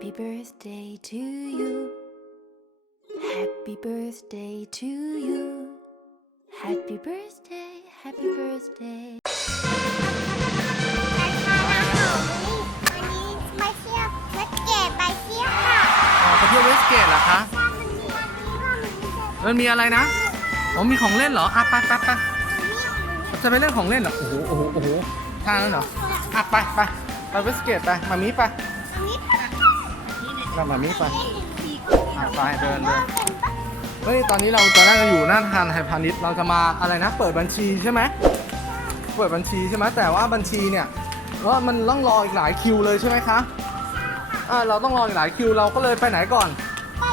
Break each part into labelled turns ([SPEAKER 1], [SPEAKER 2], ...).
[SPEAKER 1] Happy birthday to you. Happy birthday to you. Happy birthday, happy birthday.
[SPEAKER 2] วันนี้มาเที่ยวเวสเกตไปเที่ยวค่ะ
[SPEAKER 3] อ๋อไปเที่ยวเวสเกตเหรอคะ
[SPEAKER 2] ถ้ามันมีวันนี้ก็มันมีแต่
[SPEAKER 3] มันมีอะไรนะอ๋อมีของเล่นเหรออะไปไปไป
[SPEAKER 2] มีของ
[SPEAKER 3] จะไปเล่นของเล่นเหรอ โอ้โห โอ้โห โอ้โหทางนั้นเหรออะไปไปไปเวสเกตไป มามีไป
[SPEAKER 2] อันนี้
[SPEAKER 3] ไปมามีไปอะไปเดินเดินเฮ้ยตอนนี้เราตอนแรกเราอยู่หน้าธนาคารไทยพาณิชย์เราจะมาอะไรนะ เปิดบัญชีใช่ไหมเปิดบัญชีใช่ไหมแต่ว่าบัญชีเนี่ยว่ามันต้องรออีกหลายคิวเลยใช่ไหมคะอ่าเราต้องรออีกหลายคิวเราก็เลยไปไหนก่อน
[SPEAKER 2] ไป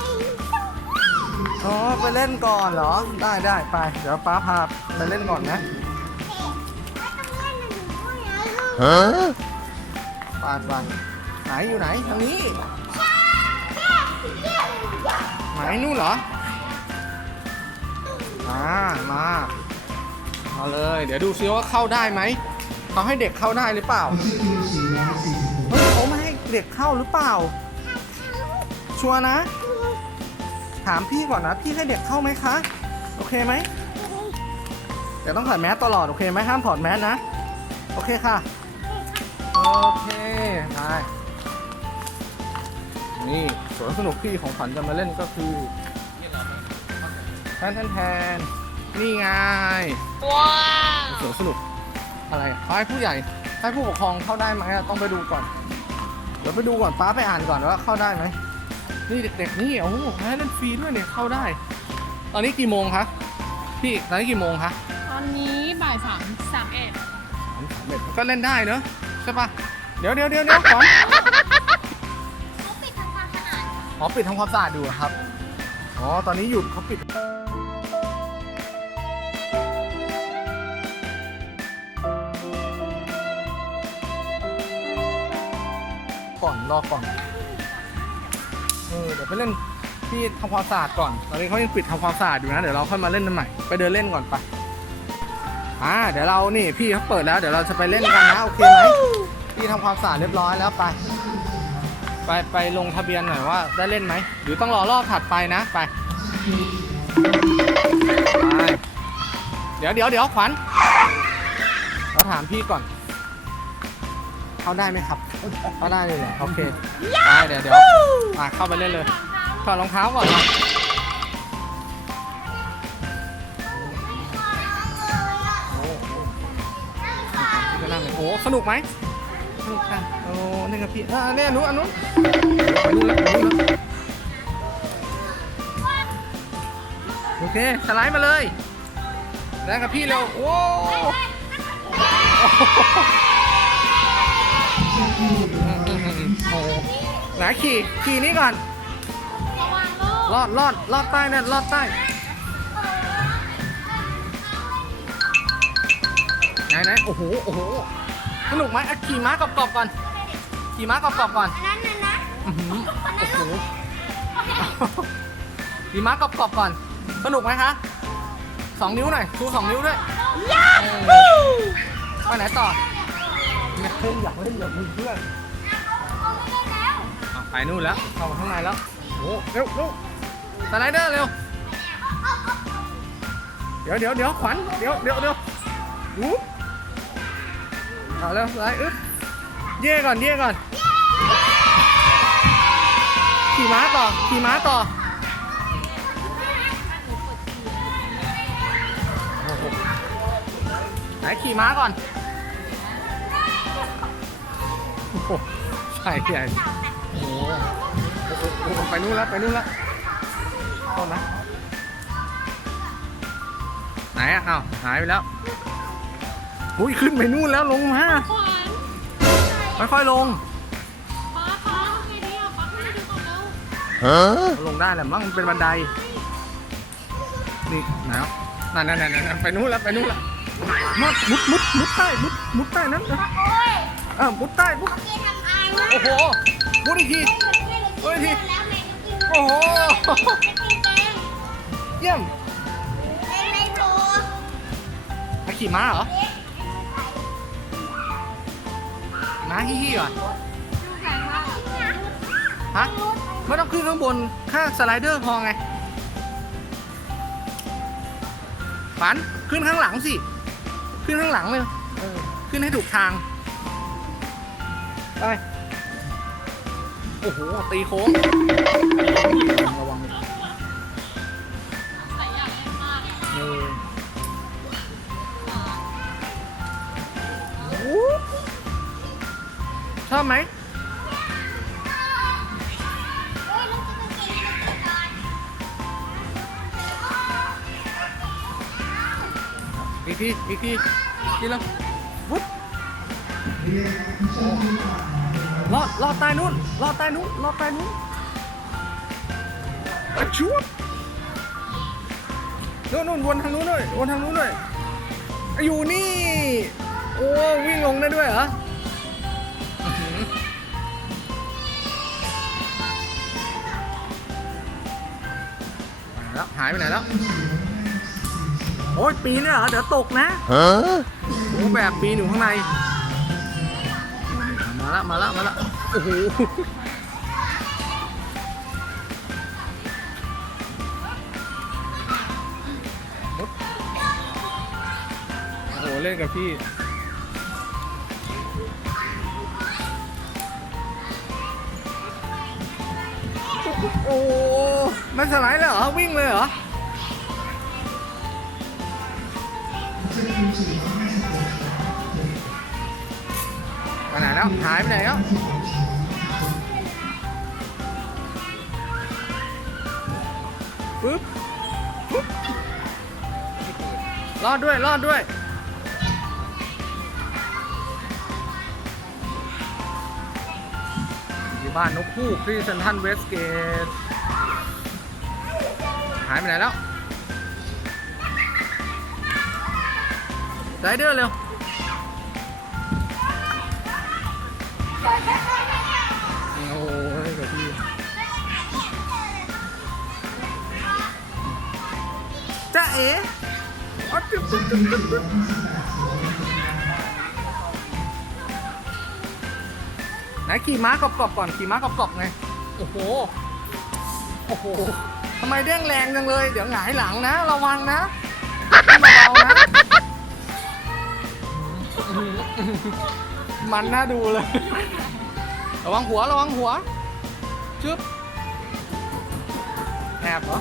[SPEAKER 3] อ๋อไปเล่นก่อนเหรอได้ได้ไป เดี๋ยวป้าพาไปเล่นก่อนนะ
[SPEAKER 2] ฮะ
[SPEAKER 3] ไปไปไหนอยู่ไหนทางนี้ ไหนนู่นเหรอ มามาเอาเลย เดี๋ยวดูซิว่าเข้าได้ไหม เขาให้เด็กเข้าได้หรือเปล่า เฮ้ยเขาไม่ให้เด็กเข้าหรือเปล่า ชัวร์นะ ถามพี่ก่อนนะ พี่ให้เด็กเข้าไหมคะ โอเคไหมเดี๋ยวต้องถอดแมสตลอด โอเคไหมห้ามถอดแมสนะ โอเคค่ะ โอเค ไป นี่ สวนสนุกที่ของขวัญจะมาเล่นก็คือแทนแทนแทนนี่ไงว้าวสวนสนุกอะไรอะให้ผู้ใหญ่ให้ผู้ปกครองเข้าได้ไหมอะต้องไปดูก่อน เดี๋ยวไปดูก่อนป้าไปอ่านก่อนว่าเข้าได้ไหมนี่เด็กๆนี่โอ้โหให้เล่นฟรีด้วยเนี่ยเข้าได้ ตอนนี้กี่โมงคะพี่ตอนนี้กี่โมงคะ
[SPEAKER 4] ตอนนี้บ่ายสามสามเอ็ด
[SPEAKER 3] สามสามเอ็ดก็เล่นได้เนอะใช่ปะเดี๋ยวเดี๋ยวเดี๋ยวเดี๋ยวก่อน
[SPEAKER 2] อาด
[SPEAKER 3] อ๋อปิดทำความสะอาดอยู่เหรอครับ อ๋อ ตอนนี้หยุดเขาปิด ก่อนรอก่อน เออ เดี๋ยวไปเล่นที่ทำความสะอาดก่อน ตอนนี้เขายังปิดทำความสะอาดอยู่นะ เดี๋ยวเราค่อยมาเล่นกันใหม่ ไปเดินเล่นก่อนไป อ่า เดี๋ยวเรา นี่ พี่เขาเปิดแล้ว เดี๋ยวเราจะไปเล่นกันนะ โอเคไหมพี่ทำความสะอาดเรียบร้อยแล้วไป ไปไปลงทะเบียนหน่อยว่าได้เล่นไหม หรือต้องรอรอบถัดไปนะไปไปเดี๋ยวเดี๋ยวเดี๋ยวขวัญเราถามพี่ก่อน เข้าได้ไหมครับเข้าได้เลยเหรอโอเคไปเดี๋ยวเดี๋ยวเข้าไปเล่นเลยถอดรองเท้าก่อนโอ้โหพี่ก็นั่งเลยโอ้โหสนุกไหม สนุกค่ะโอ้นี่กับพี่อ่าเนี่ยอันนู้นอันนู้นไปนู่นแล้วไปนู่นแล้วโอเคสไลด์มาเลยแล้วกับพี่เร็วโอ้โหไหนขี่ขี่นี่ก่อน
[SPEAKER 4] ระวังลูก
[SPEAKER 3] ลอดลอดลอดใต้นั่นลอดใต้ไหนไหนโอ้โหโอ้โห สนุกไหมอะขี่ม้ากรอบๆก่อน ขี่ม้ากรอบๆก่อน
[SPEAKER 2] อันนั้นนะนะ
[SPEAKER 3] อื้อหือโอ้โหขี่ม้ากรอบๆก่อน สนุกไหมคะสองนิ้วหน่อยชูสองนิ้วด้วยเออไปไหนต่อไม่เล่นอยากเล่นอยากมีเพื่อนอะไปนู่นแล้วเข้ามาข้างในแล้วโอ้โหเร็วเร็วสไลเดอร์เร็วเดี๋ยวเดี๋ยวเดี๋ยวขวัญเดี๋ยวเดี๋ยวเดี๋ยวอู้ เอาเร็วไลด์อึ๊บเย่ก่อนเย่ก่อนขี่ม้าต่อขี่ม้าต่อไหนขี่ม้าก่อนโอ้โหใช่ใหญ่โอ้โหไปนู่นแล้วไปนู่นแล้วโทษนะไหนอะอ้าวหายไปแล้ว อุ้ยขึ้นไปนู่นแล้วลงมา
[SPEAKER 4] ขวัญ
[SPEAKER 3] ค่อยๆลง
[SPEAKER 4] ป๊าป๊าทำไงดีอะป๊าขึ้นไปดูก่อนแล้ว
[SPEAKER 3] ลงได้แหละมั้งมันเป็นบันไดนี่ไหนอะนั่นนั่นนั่นนั่นไปนู่นแล้วไปนู่นแล้วมุดมุดมุดมุดใต้มุดมุดใต้นั้นเออ
[SPEAKER 2] โอ้ย
[SPEAKER 3] เออมุดใต้มุด
[SPEAKER 2] เกทำอายมาก
[SPEAKER 3] โอ้โหมุดอีกทีมุดอีกที
[SPEAKER 2] แล้วแม่ก็กิน
[SPEAKER 3] โอ้โห
[SPEAKER 2] กินแกง
[SPEAKER 3] เยี่ยม
[SPEAKER 2] เล่นไม่โผล่
[SPEAKER 3] มาขี่ม้าเหรอาฮิฮิเหรอ
[SPEAKER 4] ดูแข็งมาก
[SPEAKER 3] ฮะไม่ต้องขึ้นข้างบนข้างสไลเดอร์พอไงฝันขึ้นข้างหลังสิ ขึ้นข้างหลังเลยขึ้นให้ถูกทางไปโอ้โห ตีโค้งระวัง ไหมอีกทีอีกทีทีละวุ๊บรอดรอดใต้นู้นรอดใต้นู้นรอดใต้นู้นอะชุบนู่นนู่นวนทางนู้นหน่อยวนทางนู้นหน่อยอยู่นี่ โอ้วิ่งลงได้ด้วยเหรอายไปไหนแล้ว โอ้ยปีนเนี่ยเหรอ เดี๋ยวตกนะโอ้แบบปีนอยู่ข้างใน มาละมาละมาละโอ้โหโอ้โหเล่นกับพี่โอ้โห มันสไลด์เลยเหรอ วิ่งเลยเหรอ ไปไหนแล้ว หายไปไหนแล้วปึ๊บปึ๊บรอดด้วย รอดด้วยที่บ้านนกคู่ที่เซนทันเวสเกต หายไปไหนแล้วไรเดอร์เร็วโอ้ยกับพี่จ้าเอ๋อ๋อจุ๊บจุ๊บจุ๊บจุ๊บจุ๊บไหนขี่ม้ากรอบๆก่อนขี่ม้ากรอบๆไง โอ้โห โอ้โห ทำไมเด้งแรงจังเลย เดี๋ยวหงายหลังนะ ระวังนะเบาๆนะ มันน่าดูเลย ระวังหัว ระวังหัว ชึบ แอบเหรอ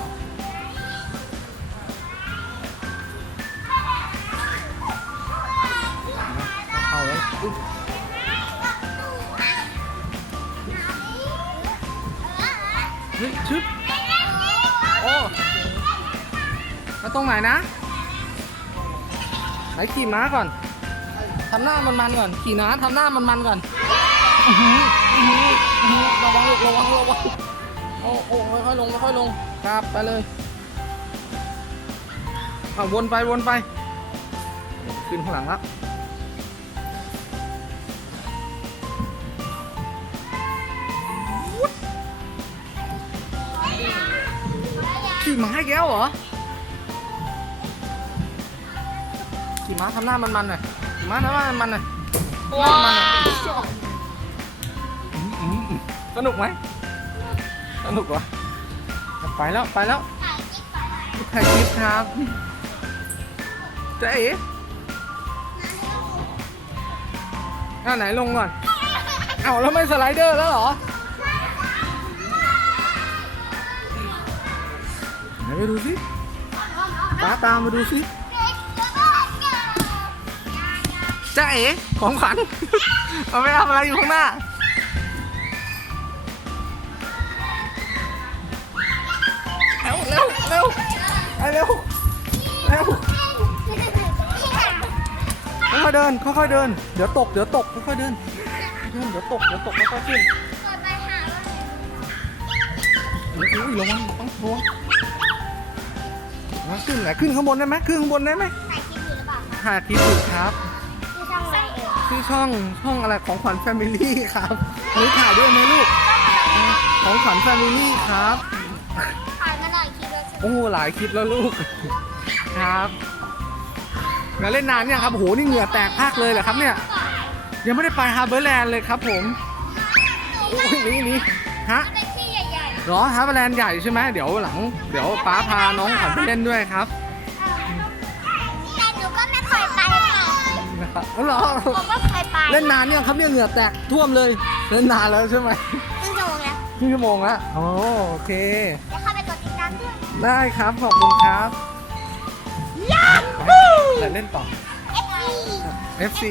[SPEAKER 3] เข้าแล้วอุ๊ยเฮ้ยชึบ แล้วตรงไหนนะไหนขี่ม้าก่อนทำหน้ามันๆก่อน ขี่ม้าทำหน้ามันๆก่อนระวังลูกระวังระวังโอ้โอ้ค่อยๆลงค่อยๆลงครับไปเลยอะวนไปวนไป ขึ้นข้างหลังล้วขี่ม้าอีกแล้วเหรอ ม้าทำหน้ามันๆหน่อยขี่ม้าทำหน้ามันๆหน่อยหน้ามันๆหน่อยอืมอืมอืมสนุกไหมสนุกวะไปแล้วไปแล้วถ่ายคลิปครับเจ๊เอ๋อ่าไหนลงก่อน เอาแล้วไม่สไลเดอร์แล้วเหรอ ไหนไปดูสิป้าตามมาดูสิ จ้าเอ๋ของขวัญ เอาไปทำอะไรอยู่ข้างหน้า เร็วเร็วเร็วเร็วเร็วค่อยๆเดินค่อยๆเดิน เดี๋ยวตกเดี๋ยวตกค่อยๆเดินเดินเดี๋ยวตกเดี๋ยวตกค่อยๆขึ้นอุ้ยระวังต้องระวังขึ้นไหนขึ้นข้างบนได้ไหมขึ้นข้างบนได้ไหมถ่ายคลิปอยู่ครับ ชื่อช่องช่องอะไรของขวัญแฟมิลี่ครับอันนี้ถ่ายด้วยไหมลูก ของขวัญแฟมิลี่ครับโอ้โหหลายคลิปแล้วลูก ครับมาเล่นนานเนี่ยงครับโอ้โหนี่เหงื่อแตกพากเลยเหรอครับเนี่ย ยังไม่ได้ไปฮาร์เบอร์แลนด์เลยครับผมโอ้ยหนี่นี่ฮะ
[SPEAKER 2] เป็นที่ใหญ่
[SPEAKER 3] เหรอฮาร์เบอร์แลนด์ใหญ่ใช่ไหมเดี๋ยวหลัง เดี๋ยวป้าพาน้องขวัญไปเล่นด้วยครับ
[SPEAKER 2] เห
[SPEAKER 3] รอ
[SPEAKER 2] ผมก็เคยไป
[SPEAKER 3] เล่นนานเนี่ยงครับเนี่ยเหงื่อแตกท่วมเลยเล่นนานแล้วใช่ไหม
[SPEAKER 2] ครึ่งชั่วโมงแล้ว
[SPEAKER 3] ครึ่งชั่วโมงละโอโอเค
[SPEAKER 2] เดี๋ยวเข้าไปกดติดตามด้วย
[SPEAKER 3] ได้ครับขอบคุณครับแล้วเล่นต่อ
[SPEAKER 2] FC
[SPEAKER 3] FC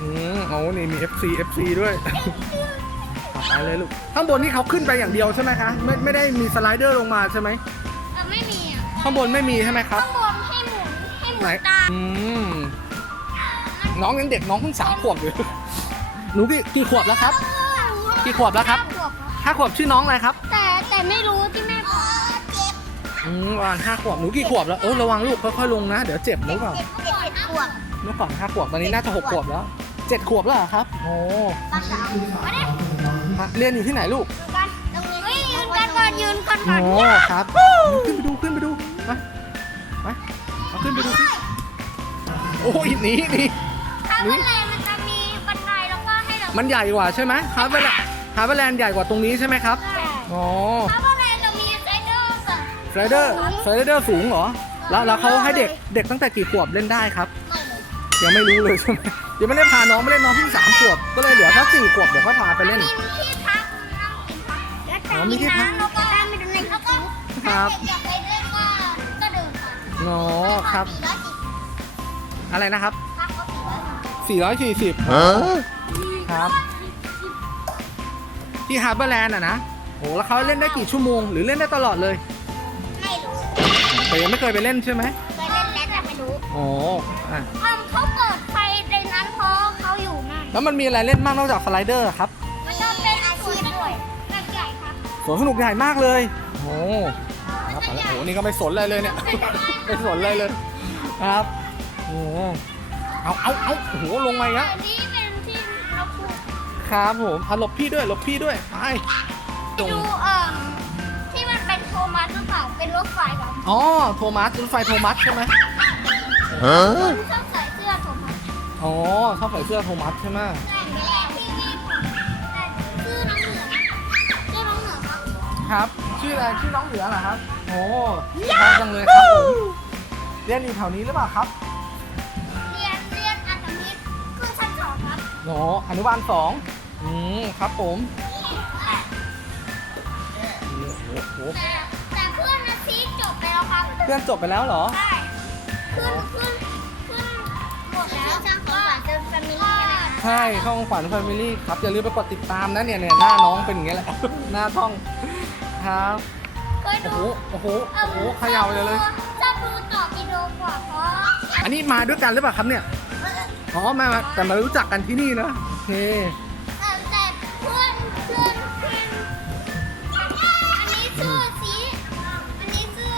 [SPEAKER 3] อืมโอ้นี่มี FC FC ด้วยไปเลยลูก ข้างบนนี่เขาขึ้นไปอย่างเดียวใช่ไหมคะ ไม่ไม่ได้มีสไลเดอร์ลงมาใช่ไหม
[SPEAKER 2] เออไม่มีอะ
[SPEAKER 3] ข้างบนไม่มีใช่ไหมครับ
[SPEAKER 2] ข้างบน
[SPEAKER 3] ไหน
[SPEAKER 2] นตาม
[SPEAKER 3] อืมน้องยังเด็กน้องเพิ่งสามขวบอยู่หนูกี่กี่ขวบแล้วครับ กี่ขวบแล้วครับห้าขวบชื่อน้องอะไรครับ
[SPEAKER 2] แต่แต่ไม่รู้ที่แม่บอกเจ็บ
[SPEAKER 3] อืมประมาณห้าขวบหนูกี่ขวบแล้วเออระวังลูกค่อยๆลงนะเดี๋ยวเจ็บหรือเปล่า
[SPEAKER 2] เจ็บเจ็บเจ็บขวบ
[SPEAKER 3] เมื่อก่อนห้าขวบตอนนี้น่าจะหกขวบแล้วเจ็ดขวบแล้วเหรอครับโอ้
[SPEAKER 2] ตอนเช้ามาเนี่ย
[SPEAKER 3] เรียนอยู่ที่ไหนลูก
[SPEAKER 2] กันตรงนี้เฮ้ยยืนกันก่อนยืนกันก่อน
[SPEAKER 3] โอ้ครับ ขึ้นไปดูขึ้นไปดูไปไปเอา ขึ้นไปดูสิโอ้ยหนีหนี
[SPEAKER 2] ถ้าวันแรกมันจะมีบันไดแล้วก็ให้เรา
[SPEAKER 3] มันใหญ่กว่าใช่ไหมฮาร์เบอร์แลนด์ฮาร์เบอร์แลนด์ใหญ่กว่าตรงนี้ใช่ไหมครับ
[SPEAKER 2] ใช่
[SPEAKER 3] อ๋อ
[SPEAKER 2] ถ้าวันแรกจะมีไซเดอร์กับ
[SPEAKER 3] สไลเดอร์สไลเดอร์สูงเหรอ แล้วแล้วเขาให้เด็กเด็กตั้งแต่กี่ขวบเล่นได้ครับ ยังไม่รู้เลยใช่ไหมยังไม่ได้พาน้องไปเล่นน้องเพิ่งสามขวบ ก็เลยเดี๋ยวถ้าสี่ขวบเดี๋ยวก็พาไปเล่น
[SPEAKER 2] มีที่พักนั่งกินพักแล้ว
[SPEAKER 3] อ๋อมีที่พัก
[SPEAKER 2] แล้วก็ได้ไปดูในแล้วก็
[SPEAKER 3] ครับ
[SPEAKER 2] ถ้าเด็กอยากไปเล่นก็ก็ เดินไป
[SPEAKER 3] อ๋อครับ
[SPEAKER 2] สี่ร้อยสี่สิบ
[SPEAKER 3] อะไรนะครับ
[SPEAKER 2] พักก็สี่ร้อยสี่สิบ
[SPEAKER 3] 440ครับ ที่ฮาร์เบอร์แลนด์อะนะโอ้แล้วเขาเล่นได้กี่ชั่วโมง หรือเล่นได้ตลอดเลย
[SPEAKER 2] ไม่รู้
[SPEAKER 3] แต่ยังไม่เคยไปเล่นใช่ไหม
[SPEAKER 2] เคยเล่นแล้วแต่ไม่รู้
[SPEAKER 3] อ๋ออะ
[SPEAKER 2] ทำเขาเปิดไฟในนั้นเพราะเขาอยู่นั่น
[SPEAKER 3] แล้วมันมีอะไรเล่นบ้างนอกจากสไลเดอร์ครับ
[SPEAKER 2] มันก็เป็นอาชีพด้วยแบบใหญ่ครับ
[SPEAKER 3] สวนสนุกใหญ่มากเลยโอ้ครับไปแล้วโอ้นี่ก็ไม่สนอะไรเลยเนี่ยไม่ สนอะไรเลยครับโอ้เอาเอาเอาโอ้โหลงมาอีกแล้ว
[SPEAKER 2] อันนี้เป็นที่เราพูด
[SPEAKER 3] ครับผมเอาหลบพี่ด้วยหลบพี่ด้วยไปตรง
[SPEAKER 2] ดูเอ่อที่มันเป็นโทมัสหรือเปล่าเป็นรถไฟแบบ
[SPEAKER 3] อ๋อโทมัสรถไฟโทมัสใช่ไหม
[SPEAKER 2] คนชอบใส่เสื้อโทมัส
[SPEAKER 3] อ๋อชอบใส่เสื้อโทมัสใช่ไหม
[SPEAKER 2] ใช่ ครับ
[SPEAKER 3] ครับ ชื่ออะไรชื่อน้องเหลือเหรอครับโอ้ชอบจังเลยครับผมเรียนอยู่แถวนี้หรือเปล่าครับ
[SPEAKER 2] เรียนเรียนอัตมิตรคือชั้นสองครับ
[SPEAKER 3] โอ้อนุบาลสองอืมครับผมโอ้โห
[SPEAKER 2] แต่แต่เพื่อนนะซีจบไปแล้วครับ
[SPEAKER 3] เพื่อนจบไปแล้วเหรอ
[SPEAKER 2] ใช่ขึ้นขึ้นขึ้นหมดแล้วช่างของขวัญจะแฟมิลี่ใช่ไหมคะ
[SPEAKER 3] ใช่ช่องขวัญแฟมิลี่ครับอย่าลืมไปกดติดตามนะเนี่ยเนี่ยหน้าน้องเป็นอย่างเงี้ยแหละ หน้าช่อง ครับ
[SPEAKER 2] เคย
[SPEAKER 3] โอ้
[SPEAKER 2] ดู
[SPEAKER 3] โหโอ้โหโอ้โหเขย่าเลยเลย
[SPEAKER 2] ชอบดูต่อกิโลกว่าเพราะ
[SPEAKER 3] อันนี้มาด้วยกันหรือเปล่าครับเนี่ยอ๋อมามาแต่มารู้จักกันที่นี่นะโอเค
[SPEAKER 2] เอ่อแต่เพื่อนเพื่อนเพื่อนอันนี้ชื่อสีอันนี้ชื่อ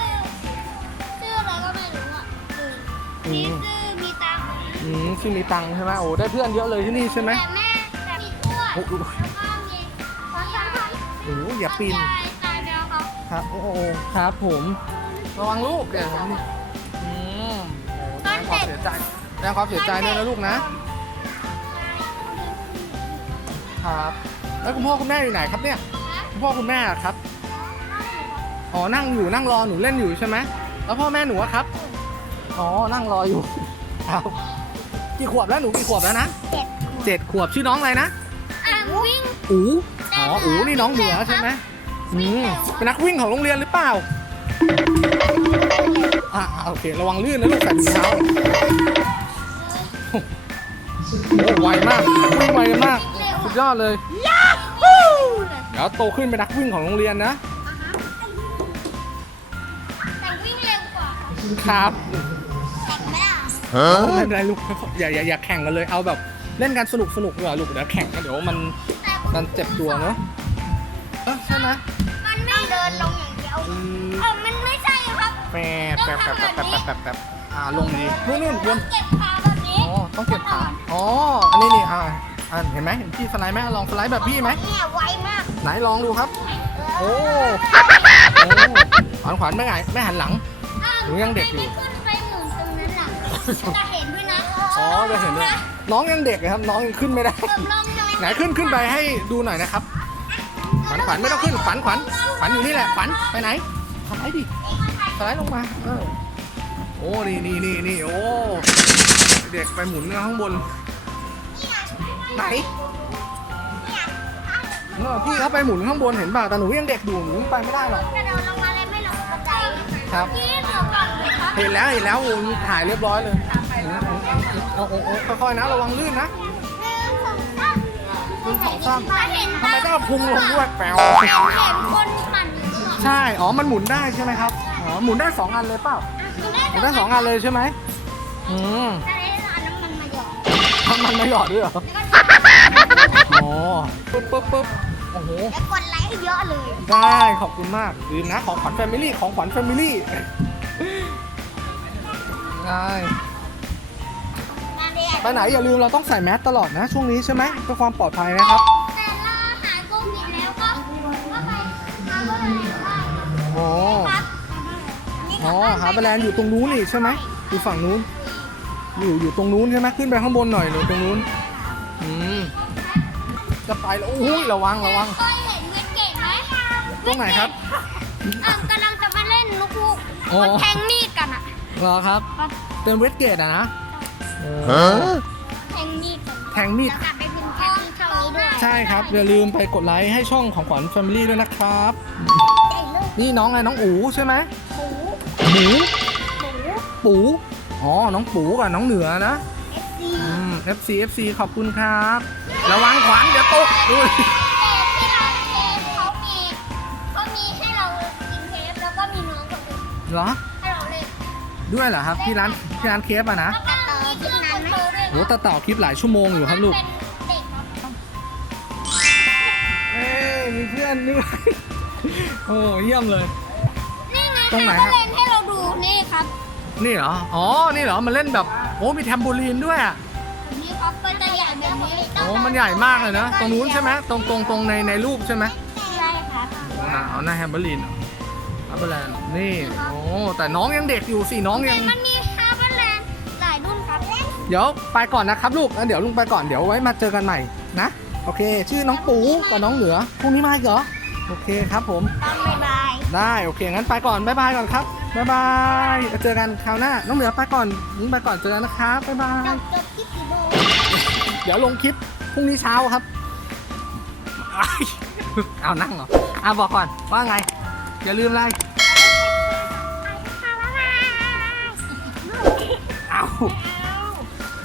[SPEAKER 2] ชื่ออะไรก็ไม่รู้อะเอออันนี้ชื่อมีตังค์
[SPEAKER 3] อืมชื่อมีตังค์ใช่ไหมโอ้ได้เพื่อนเยอะเลยที่นี่ใช่ไหม
[SPEAKER 2] แต่แม่แต่มีทวด
[SPEAKER 3] โอ้โห
[SPEAKER 2] แล้วก็มีฟ้าตา
[SPEAKER 3] โอ้โหอย่าปีน
[SPEAKER 2] ตายตายแล้วเขา
[SPEAKER 3] ครับโอ้โหครับผมระวังลูกเดี๋ยวผมนี่อืมโอ้แสดงความเสียใจแสดงความเสียใจด้วยนะลูกนะครับแล้วคุณพ่อคุณแม่อยู่ไหนครับเนี่ยคุณพ่อคุณแม่อะครับอ๋อนั่งอยู่นั่งรอหนูเล่นอยู่ใช่ไหมแล้วพ่อแม่หนูอะครับอ๋อนั่งรออยู่ครับกี่ขวบแล้วหนูกี่ขวบแล้วนะ
[SPEAKER 2] เจ็ด
[SPEAKER 3] เจ็ดขวบชื่อน้องอะไรนะ
[SPEAKER 2] อ่างวิ่ง
[SPEAKER 3] อูอ๋ออูนี่น้องเหนือใช่ไหม อืมเป็นนักวิ่งของโรงเรียนหรือเปล่า อ่าโอเค ระวังลื่นนะลูกใส่ถุงเท้าโอ้ไวมากวิ่งไวมากสุดยอดเลยเดี๋ยวโตขึ้นเป็นนักวิ่งของโรงเรียนนะ
[SPEAKER 2] แต่วิ่งเร็วกว่า
[SPEAKER 3] ครับ
[SPEAKER 2] แต่ไม่ได้
[SPEAKER 3] ไม่เป็นไรลูกอย่าอย่าอย่าแข่งกันเลยเอาแบบเล่นกันสนุกสนุกดีกว่าลูกเดี๋ยวแข่งกันเดี๋ยวมัน
[SPEAKER 2] แต่
[SPEAKER 3] มันเจ็บตัวเนาะ เออมั
[SPEAKER 2] นไม่ใช่ครับ
[SPEAKER 3] แปบแปบแปบแปบแปบแปบแปบอ่าลงดีนู่นนู่นวต้อนง
[SPEAKER 2] เก็บขาแบบนี้
[SPEAKER 3] อ๋อต้องเก็บขาอ๋ออันนี้นี่อ่าอ่าเห็นไหมเห็นพี่สไลด์ไหมลองสไลด์แบบพี่ไหม
[SPEAKER 2] เนี่ยไวมาก
[SPEAKER 3] ไหนลองดูครับ โอ้ขวัญขวัญไม่หายไม่หันหลัง หนูยังเด็กอยู่
[SPEAKER 2] ไม่ขึ้นไปหมุนตรงนั้นหรอจะเห็นด้วยนะ
[SPEAKER 3] อ๋อจะเห็นเลยน้องยังเด็กนะครับ น้องยังขึ้นไม่ได้
[SPEAKER 2] เออลองหน่อย
[SPEAKER 3] ไหนขึ้นขึ้นไปให้ดูหน่อยนะครับ ขวัญขวัญไม่ต้องขึ้นขวัญขวัญขวัญอยู่นี่แหละขวัญไปไหนสไลด์ดิสไลด์ลงมาเออโอ้นี่นี่นี่นี่โอ้เด็กไปหมุนข้างบนไหนเออพี่เขาไปหมุนข้างบนเห็นป่ะแต่หนูยังเด็กอยู่หนูไปไม่ได้หรอก
[SPEAKER 2] กระโดดลงมาเลยไม่ลงกระได
[SPEAKER 3] ครับ
[SPEAKER 2] เลยครับ
[SPEAKER 3] เห็นแล้วเห็นแล้วถ่ายเรียบร้อยเลยโอ้โหค่อยๆนะระวังลื่นนะ
[SPEAKER 2] หนึ่งสองสาม
[SPEAKER 3] หนึ่งสองสาม
[SPEAKER 2] เห็น
[SPEAKER 3] ทำไมต้องเอาพุงลงด้วยแปลว
[SPEAKER 2] เห็นเห็นคนปั่นอยู่ก่อน
[SPEAKER 3] ใช่ อ๋อ มันหมุนได้ใช่ไหมครับ อ๋อ หมุนได้สองอันเลยเปล่าหมุนได้สองอันเลยใช่ไหมอืม
[SPEAKER 2] ถ้าได้เอาน้ำมันมาหยอด
[SPEAKER 3] ทำมันมาหยอดด้วยเหรออ๋อปึ๊บปึ๊บปึ๊บโอ้โห
[SPEAKER 2] แล้วกดไลค์ให้เยอะเลย
[SPEAKER 3] ได้ ขอบคุณมากลืมนะ ของขวัญแฟมิลี่ ของขวัญแฟมิลี่ ได้
[SPEAKER 2] มาเรียน
[SPEAKER 3] ไปไหนอย่าลืมเราต้องใส่แมสตลอดนะ ช่วงนี้ใช่ไหมเพื่อความปลอดภัยนะครับ
[SPEAKER 2] แต่เราหายโควิดแล้วก็ก็ไปทำอะไรได้
[SPEAKER 3] อ๋อ
[SPEAKER 2] ครับ
[SPEAKER 3] อ๋อหาแบรนด์อยู่ตรงนู้นนี่ใช่ไหมอยู่ฝั่งนู้น อยู่อยู่ตรงนู้นใช่ไหมขึ้นไปข้างบนหน่อยหนูตรงนู้น อืม จะไปแล้วโอ้ยระวังระวัง
[SPEAKER 2] เคยเห็นเวทเกตไหม
[SPEAKER 3] ตรงไหนครับ
[SPEAKER 2] อะกำลังจะมาเล่นลูกคู่
[SPEAKER 3] โอ้
[SPEAKER 2] มันแทงมีดกันอะ
[SPEAKER 3] เหรอครับเป็นเวทเกตอะนะ โอ้
[SPEAKER 2] แทงมีดกัน
[SPEAKER 3] แทงมีด
[SPEAKER 2] กลับไปเป็นแทงมีดช่องนี้ด้วย
[SPEAKER 3] ใช่ครับ อย่าลืมไปกดไลค์ให้ช่องของขวัญแฟมิลี่ด้วยนะครับ
[SPEAKER 2] ไอ้ลูก
[SPEAKER 3] นี่น้องอะไรน้องอูใช่ไหม
[SPEAKER 2] หมู
[SPEAKER 3] หมู
[SPEAKER 2] หมู
[SPEAKER 3] ปูอ๋อ น้องปูกับน้องเหนือนะ
[SPEAKER 2] เอฟซี
[SPEAKER 3] อืม FC FC ขอบคุณครับ ระวังขวานเดี๋ยวตกดูดิ
[SPEAKER 2] ที่ร้านเคฟเขามีเขามีให้เรากินเคฟแล้วก็มีน้องคนหนึง
[SPEAKER 3] เหรอ
[SPEAKER 2] ให้เราเล่น
[SPEAKER 3] ด้วยเหรอครับ ที่ร้านที่ร้านเคฟอะนะ
[SPEAKER 2] แล้วก็มีเพื่อนคน โตด้วย
[SPEAKER 3] โหตาต่อคลิปหลายชั่วโมงอยู่ครับลูก
[SPEAKER 2] เป็นเด็กครับ
[SPEAKER 3] เอ้ยมีเพื่อนด้วยโอ้เยี่ยมเลย
[SPEAKER 2] นี่ไง
[SPEAKER 3] ตรงไหน
[SPEAKER 2] เขา
[SPEAKER 3] ครับ
[SPEAKER 2] เล่นให้เราดูนี่ครับ
[SPEAKER 3] นี่เหรอ อ๋อ นี่เหรอ มันเล่นแบบ โอ้ มีแทมโบลีนด้วยอะ
[SPEAKER 2] นี่ครับมันจะใหญ่แบบนี้
[SPEAKER 3] โอ้ มันใหญ่มากเลยนะ ตรงนู้นใช่ไหมตรงตรงตรงในในรูปใช่ไหม
[SPEAKER 2] ใช่ครับ
[SPEAKER 3] อ่าเอาหน้าแฮมเบอร์ลินอัปเปอร์แลนด์นี่ โอ้ แต่น้องยังเด็กอยู่สิน้องยัง
[SPEAKER 2] มันมี เดี๋ย
[SPEAKER 3] วไปก่อนนะครับลูกแล้วเดี๋ยวลุงไปก่อนเดี๋ยวไว้มาเจอกันใหม่นะ โอเค ชื่อน้องปูกับน้องเหนือพรุ่งนี้มาอีกเหรอโอเคครับผม
[SPEAKER 2] ต้องบายบาย
[SPEAKER 3] ได้โอเคงั้นไปก่อนบ๊ายบายก่อนครับบ๊ายบายเจอกันคราวหน้าน้องเหนือไปก่อนลุงไปก่อนเจอกันนะครับบ๊ายบา
[SPEAKER 2] จ
[SPEAKER 3] ย
[SPEAKER 2] บจบคลิปกี่โมง
[SPEAKER 3] เดี๋ยวลงคลิปพรุ่งนี้เช้าครับ เอานั่งเหรออะบอกก่อนว่าไง อย่าลืมอะไร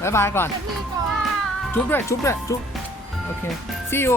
[SPEAKER 3] บ๊ายบายก่อน จุ๊บด้วย จุ๊บด้วย จุ๊บ โอเค see you